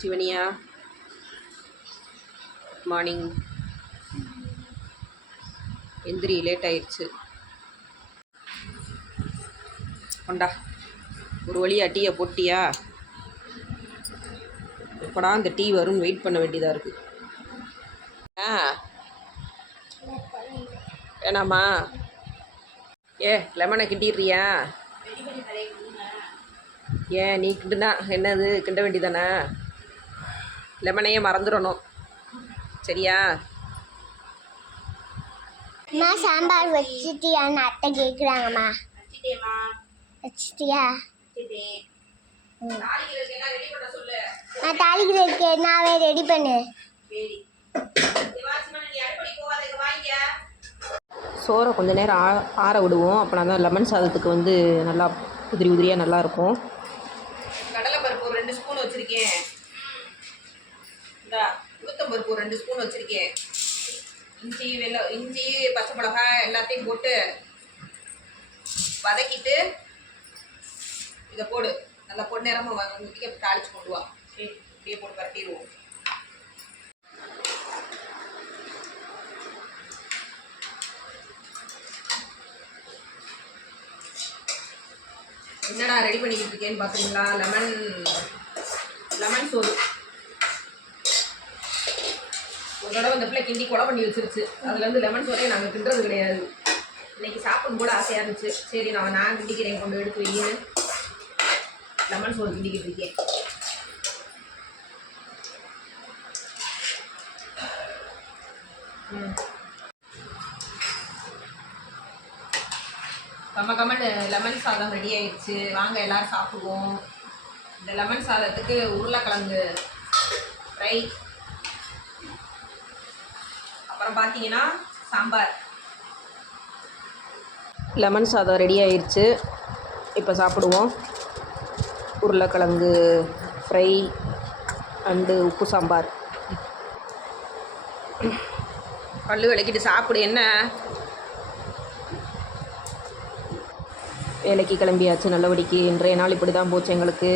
சிவனியா morning எந்திரி, late ஆயிடுச்சு. கொண்டா ஒரு வழியா டீயை போட்டியா? எப்படா அந்த டீ வரும்னு வெயிட் பண்ண வேண்டியதாக இருக்குது. வேணாமா? லெமனை கிண்டிடுறியா? ஏன் நீ கிண்டுனா என்னது? கிண்ட வேண்டியதானே? லெமனையே மறந்துடணும், சரியா? அம்மா சாம்பார் வச்சுட்டியான்னு அத்தை கேட்குறாங்கம்மா. வச்சுட்டியா? நான் தாளிக்கிறதுக்கு என்னாவே ரெடி பண்ணு. சோறை கொஞ்சம் நேரம் ஆற விடுவோம். அப்போனா தான் லெமன் சாதத்துக்கு வந்து நல்லா உதிரி உதிரியாக நல்லாயிருக்கும். கடலைப்பருப்பு ஒரு 2 ஸ்பூன் வச்சுருக்கேன். இந்தா உளுத்தம்பருப்பு ஒரு 2 ஸ்பூன் வச்சுருக்கேன். இஞ்சி பச்சை மிளகாய் எல்லாத்தையும் போட்டு வதக்கிட்டு இதை போடு. நல்லா பொன்னிறமாக ஊற்றி அப்படி தாளிச்சு கொண்டு வா. இப்படியே போட்டு பரட்டிடுவோம். என்னடா ரெடி பண்ணிக்கிட்டு இருக்கேன்னு பார்க்குறீங்களா? லெமன் சோறு. ஒரு தடவை இந்த பிள்ளை கிண்டி கொலை பண்ணி வச்சிருச்சு. அதுலேருந்து லெமன் சோறையை நாங்கள் கிண்டுறது கிடையாது. இன்னைக்கு சாப்பிடும் போல ஆசையாக இருந்துச்சு. சரி நான் கிண்டிக்கிறேன், கொண்டு எடுத்து வையின்னு லெமன் சோறு கிண்டிக்கிட்டு இருக்கேன். கம்மன்னு லெமன் சாதம் ரெடி ஆயிடுச்சு. வாங்க எல்லோரும் சாப்பிடுவோம். இந்த லெமன் சாதத்துக்கு உருளைக்கிழங்கு ஃப்ரை, அப்புறம் பார்த்தீங்கன்னா சாம்பார். லெமன் சாதம் ரெடி ஆயிடுச்சு. இப்போ சாப்பிடுவோம். உருளைக்கிழங்கு ஃப்ரை அண்டு உப்பு சாம்பார். பல்லு விளக்கிட்டு சாப்பிடு. என்ன வேலைக்கு கிளம்பியாச்சு நல்லபடிக்கு. இன்றைய நாள் இப்படி தான் போச்சு எங்களுக்கு.